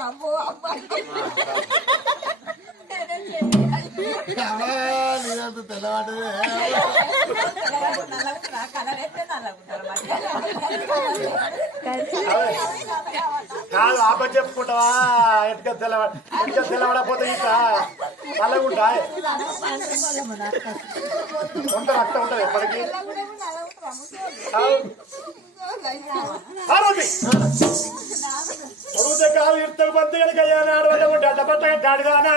అమ్మో అమ్మాయి కాదు చెప్పుకుంటావా? ఎటుక తెల్లవ ఎటుక తెల్లవడపోతే ఇంకా నల్లగుంటా? ఉంట రక్తం ఉంటుంది ఎప్పటికీ. పార్వతి పొడుగుతే కాలు ఇర్తలు బంతి కనుక అయ్యాను ఆడవడం అడ్డ పట్టగా గాడిదానా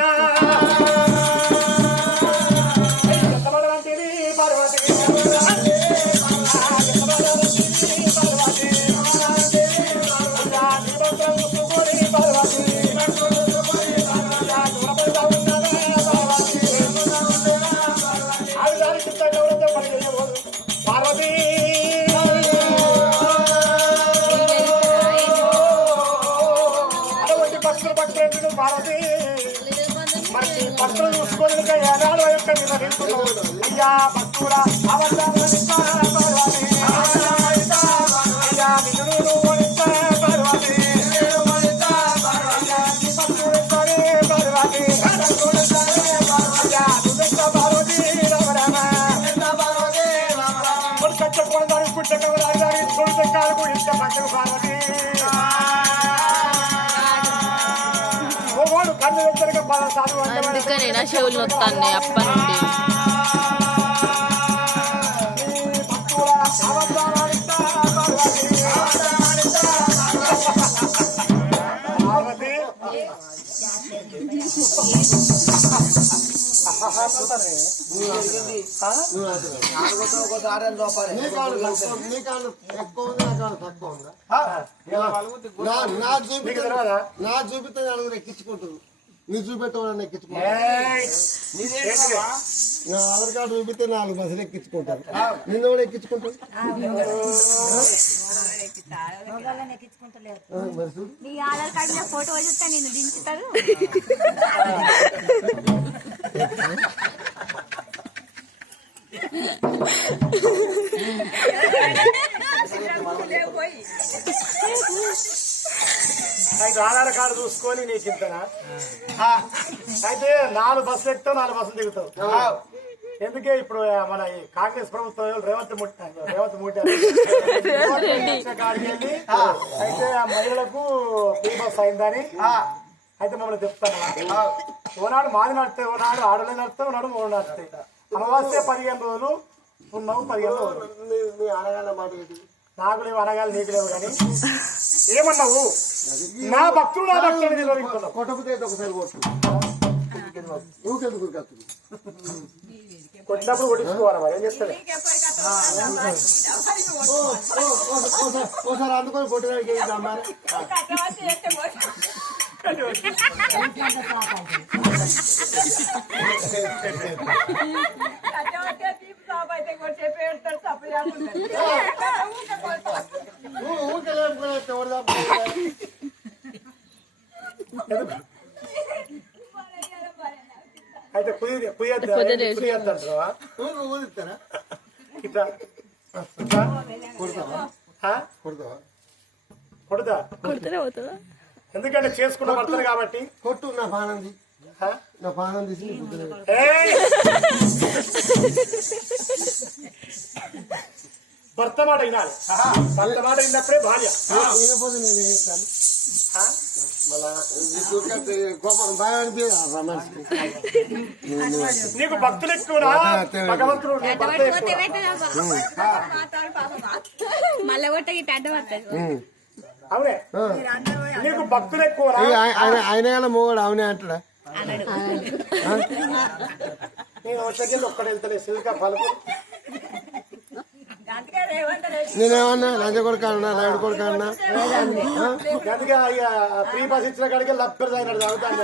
అందుకనే నా చెవులు నొత్తాన్ని అప్పటి నుండి? నా చూపితే నా చూపితే నలుగురు ఎక్కించుకుంటారు నీ చూపెట్టవాలని ఎక్కించుకుంటారు నా ఆధార్ కార్డు చూపితే నాలుగు బస్సులు ఎక్కించుకుంటారు నిన్ను కూడా ఎక్కించుకుంటారు మగవాళ్ళని నీ ఆధార్ కార్డు ఫోటో చూస్తే నేను దించుతారు. అయితే ఆధార్ కార్డు చూసుకొని నీకు ఇంతనా ఆ, అయితే నాలుగు బస్సులు ఎక్కుతావు నాలుగు బస్సులు దిగుతావు. ఎందుకే ఇప్పుడు మన ఈ కాంగ్రెస్ ప్రభుత్వం రేవంత్ ముట్ట రేవంత్ ముట్ట? కాడికి వెళ్ళి అయితే ఆ మహిళలకు ఫ్రీ బస్ అయిందని అయితే మమ్మల్ని చెప్తాను ఓనాడు మాది నడితే ఓనాడు ఆడలే నడితే ఓనాడు మూడు నడితే అమావాస్య పదిహేను రోజులు ఉన్నావు పదిహేను రోజులు? నాకు లేవు అనగాలి నీకు లేవు కానీ ఏమన్నావు నా భక్తులు నా భక్తులు నిర్వహిస్తున్నావు కొట్టకపోతే అయితే ఒకసారి కొట్టు ఊకెందుకు కత్తులు కొట్టినప్పుడు కొట్టించుకోవాలి మరి ఏం చేస్తాడు ఒకసారి అందుకొని కొట్టడానికి అయితే కుయ్య కుయ్యద్దు కుదిరేసి. కుయ్యద్దు అంటావా? ఊరు ఊరిస్తారా ఇట్లా. కొడతావా? కొడతావా? కొడతా? కొడుతూనే పోతుందా ఎందుకంటే చేసుకున్న భర్తలు కాబట్టి. కొట్టు నా ఆ? నా తీసి! భర్త మాట వినాలి. భర్త మాట విన్నప్పుడే భార్య. నేను ఏం చేస్తాను? నీకు భక్తులు ఎక్కువనా? భగవంతుడు ఎక్కువ. మళ్ళీ అవునే? నీకు భక్తులు ఎక్కువనా ఆయన ఆయన మొగడు? అవునే అంటాడా? నేను వచ్చేది ఒక్కడ సిల్క నేనేమన్నా? లంచ కొడుకు అన్నా లైడ్ కొడుకు అన్నా అందుకే ఇచ్చిన కాడికి లబ్బర్ తాగుతాను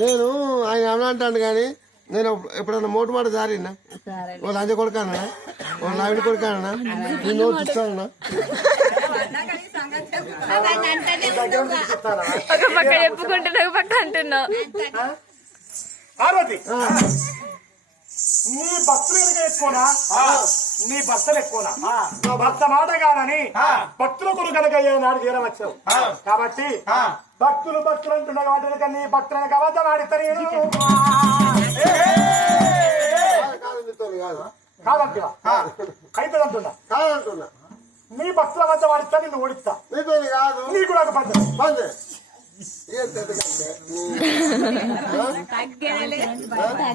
నేను ఆయన ఏమన్నా అంటాను కానీ నేను ఎప్పుడన్నా మోటు మాట జారినా? ఓ లంచ కొడుకు అన్నా ఓ లైడ్ కొడుకు అన్నా నీ నోట్ చెప్తానా ఒక పక్క చెప్పుకుంటున్నా ఒక పక్క అంటున్నావు. పార్వతి. నీ భక్తులు కనుక ఎక్కువనా? నీ భర్తలు ఎక్కువనా? నా భర్త మాట కాదని భక్తుల కొడు కనుక నాడు చేరవచ్చావు కాబట్టి భక్తులు భక్తులు అంటున్నా కాబట్టి కనుక నీ భక్తులను అబద్ధం ఆడితే నేను కాదంటున్నా. అయితే అంటున్నా కాదంటున్నా. నీ భక్తుల వద్ద వాడిస్తా నిన్ను ఓడిస్తా. నీకు నాకు పద్ధతి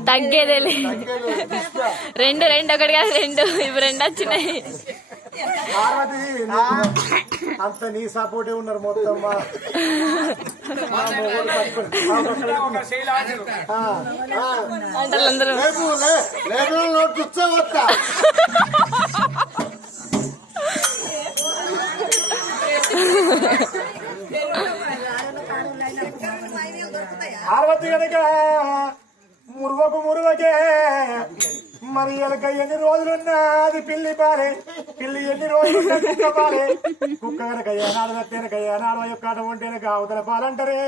తగ్గేదేలే. రెండు రెండు ఒకటి కాదు రెండు. ఇవి రెండు వచ్చినాయి. అంత నీ సపోర్టే ఉన్నారు మొత్తం. మా మా మొగోళ్ళు పట్టుకొని. మా మొగోళ్ళు ఆ, ఆ. అంటే అందరూ పార్వతి కనుక మురువకు మురువకే మరి ఎలక ఎన్ని రోజులున్నా అది పిల్లి పాలే. పిల్లి ఎన్ని రోజులున్నా కుక్క పాలే. కుక్క కనుక ఏనాడు తట్టేనక ఏనాడు యొక్క ఆట ఉంటేనక అవతల పాలంటారే.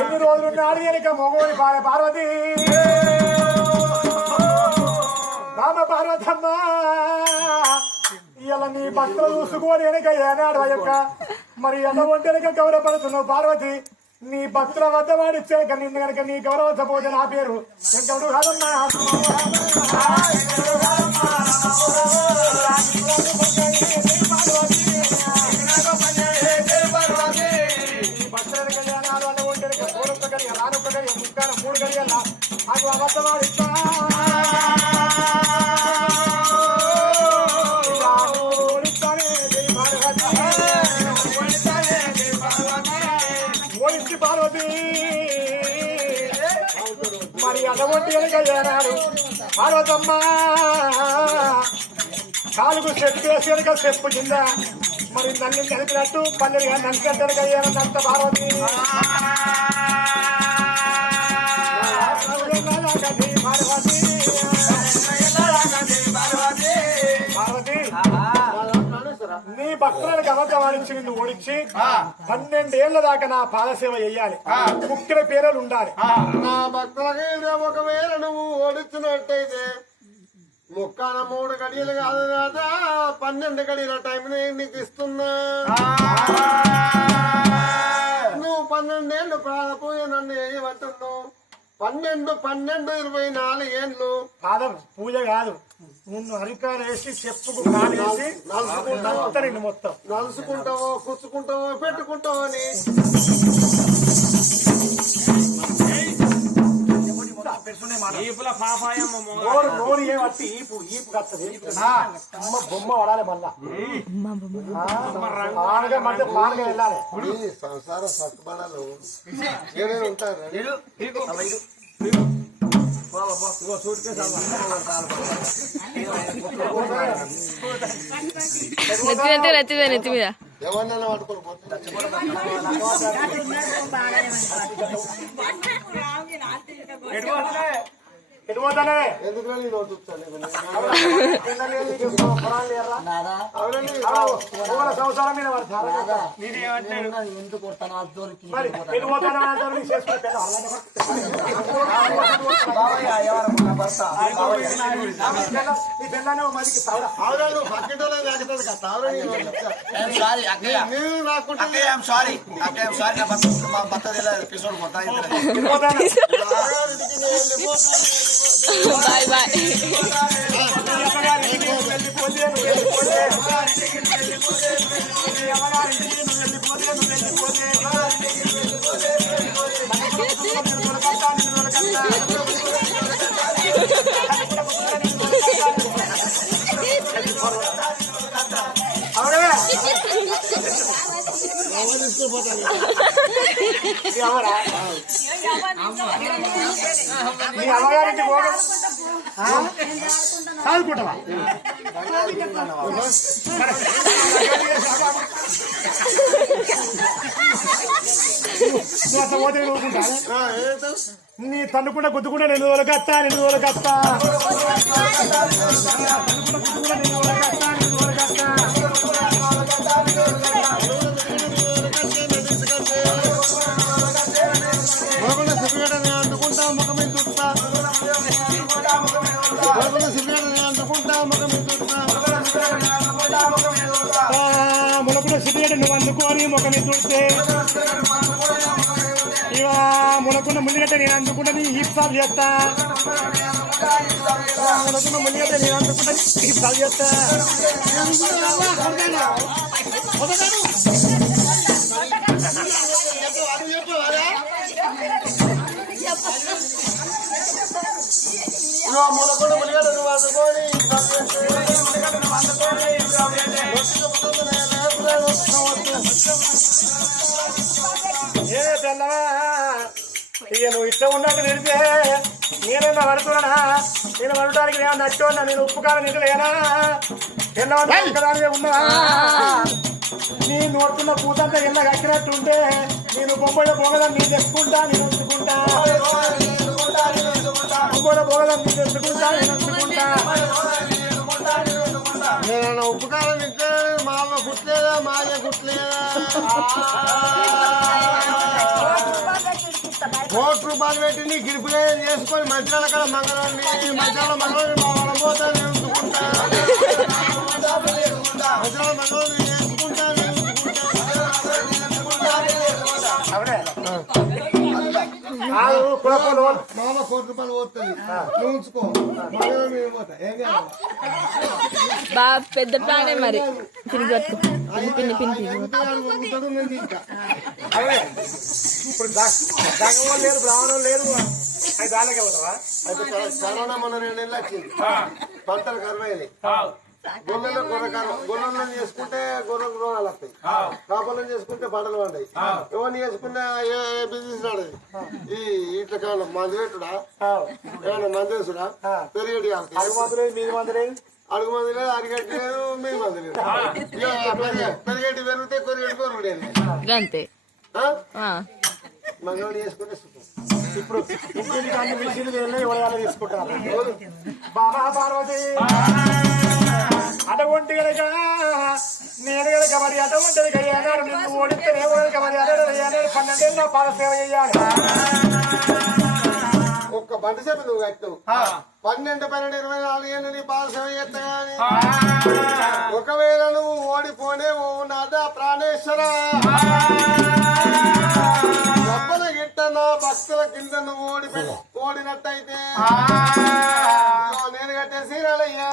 ఎన్ని రోజులున్నాడు వెనక మొగోడి పాలే పార్వతి. రామ పార్వతమ్మ ఇలా నీ భక్తులు చూసుకోని వెనక ఏనాడు యొక్క మరి ఎలా ఒంటరిగా గౌరవపడుతున్నావు పార్వతి నీ భక్తుల వద్ద వాడిచ్చే నిన్ను కనుక నీ గౌరవ గౌరవించబోతే నా పేరు. ఎంకడు కాదమ్మా భక్తుల కళ్యాణాలు అన్న ఒంటెనక పార్వతమ్మ! కాలుకు చెప్పు వేసి చెప్పు కింద. మరి నన్ను కలిపినట్టు పల్లెలుగా నన్ను వెనకయ్యాను అంత పార్వతి పార్వతి. నీ భక్తులకు అబద్ధవాడించి నిన్ను ఓడించి పన్నెండేళ్ళ దాకా నా పాదసేవ చెయ్యాలి ముఖ్య పేర్లు ఉండాలి. నా భక్తులకి ఒకవేళ నువ్వు ఓడించినట్టయితే ముక్కాన మూడు గడియలు కాదు కదా పన్నెండు గడియల టైం నేను నీకు ఇస్తున్నా. నువ్వు పన్నెండేళ్ళు ప్రాణపోయి నన్ను వేయమంటున్నావు పన్నెండు పన్నెండు ఇరవై నాలుగు ఏళ్ళు పాదం పూజ కాదు. నిన్ను అరికాలు వేసి చెప్పుకు కాలు వేసి నలుసుకుంటా నిన్ను మొత్తం. నలుసుకుంటావో కుచ్చుకుంటావో పెట్టుకుంటావో అని. నోరు నోరు ఏమట్టి ఈపు ఈపు కత్తది. అమ్మ బొమ్మ మళ్ళా. వెళ్ళాలి. సంసార ఏదైనా ఉంటారు నెత్తి నెత్తి నెత్తి మీద నెత్తి మీద. ఎవరినైనా ఎందుకు నీ నోటు వచ్చాను ఊర సంసారం మీద ఎందుకు. సారీ సారీ మా భర్త ఎపిసోడ్ మొత్తం బాయ్ బాయ్ అవునా అమ్మగారింటికి పోగా చదువుకుంటావా నువ్వు అట్లా పోతే ఊరుకుంటా నీ తన్నుకుండా గుద్దుకుండా నేను రోజులకు నేను రోజులకు తన్నుకుండా గుద్దుకుండా నేను అందుకొని ముఖం మీద చూస్తే ఇవా ములకున్న ముందుగట్ట నేను అందుకుంటే నీ హిప్సాలు చేస్తా మునకున్న ముందుగట్ట నేను అందుకుంటే నీ హిప్సాలు చేస్తా మునకున్న చెప్పవారా? నువ్వు అందుకోని ఇక నువ్వు ఇష్టం ఉన్నట్టు నిడితే నేనన్నా పడుతున్నా నేను పడటానికి నేను నచ్చోన్నా నేను ఉప్పు కాలం నింటలేనా ఎన్నవన్నా ఒక్కదానివే ఉన్నా? నీ నోడుతున్న పూతంతా ఎన్న కక్కినట్టుంటే నేను బొమ్మడ పోగదని నేను తెచ్చుకుంటా నేను ఉంచుకుంటా. బొమ్మడ పోగదని నేను తెచ్చుకుంటా నేను ఉంచుకుంటా. నేను ఉపకారం ఇస్తే మా అమ్మ కుట్లేదా మా అయ్య కుట్లేదా కోటి రూపాయలు పెట్టి నీ గిరిపులే చేసుకొని మంచిగా అక్కడ మంగళవారిని మధ్యాహ్నం మంగళవారిని మా వాళ్ళ మామ కోటి రూపాయలు పోతుంది నువ్వు ఉంచుకో బా పెద్ద ప్లానే మరి. తిరిగి పట్టుకో పిన్ని పిన్ని పిన్ని ఇప్పుడు సంగం లేరు బ్రాహ్మణులు లేరు అయితే దానికే పోతావా? అయితే కర- కరోనా మొన్న రెండు నెలలు వచ్చింది. పంటలు కరువైంది. గొర్రెలో గొర్రె కరువు గొర్రెలను చేసుకుంటే గొర్రెలకు రోగాలు వస్తాయి. కాపలను చేసుకుంటే పంటలు పండాయి. ఎవరిని చేసుకున్నా ఏ బిజినెస్ నాడది ఈ ఇట్లా కావాలి మంది పెట్టుడా ఏమన్నా మంది వేసుడా పెరిగేటి అడుగు మంది లేదు మీది మంది లేదు అడుగు మంది లేదు అరిగట్టి లేదు మీ మంది లేదు పెరిగేటి పెరిగితే కొరిగేటి కొరుగుడేది గంతే ఆ. మంగళవాడి చేసుకుంటే సుఖం. ఇప్పుడు ఇంటికి అన్ని మిషన్లు వెళ్ళి తీసుకుంటారు? బాబా పార్వతి! అటువంటి కనుక నేను కనుక మరి అటువంటి కనుక అన్నాడు నిన్ను ఓడిస్తే నేను కనుక మరి అన్నాడు పన్నెండేళ్ళు నా పాద సేవ చేయాలి. ఒక్క బండి సేపు నువ్వు కట్టావు పన్నెండు పన్నెండు ఇరవై నాలుగు ఏళ్ళు నీ బాధ సేవ చేస్తా గాని ఒకవేళ నువ్వు ఓడిపోనే ఓ నాదా ప్రాణేశ్వర. భక్తుల కింద ఓడిపోయి ఓడినట్టయితే. నేను కట్టే సీరాలయ్యా.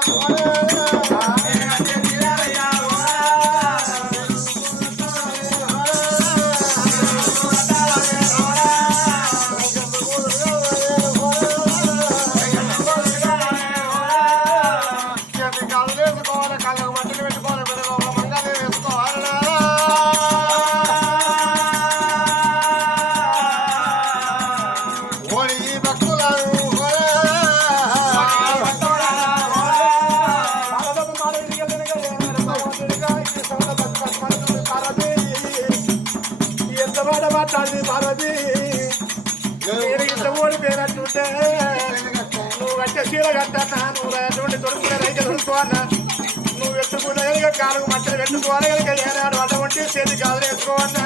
తల్లి మనది ఇంత నువ్వు కట్టే చీర కట్టన్నా నువ్వు అటువంటి దొరుకునే నువ్వు ఎత్తుకునే కాలుగు మట్టలు పెట్టుకోవాలి కనుక ఏనాడు అటువంటి చేతి కాదు వేసుకోవన్నా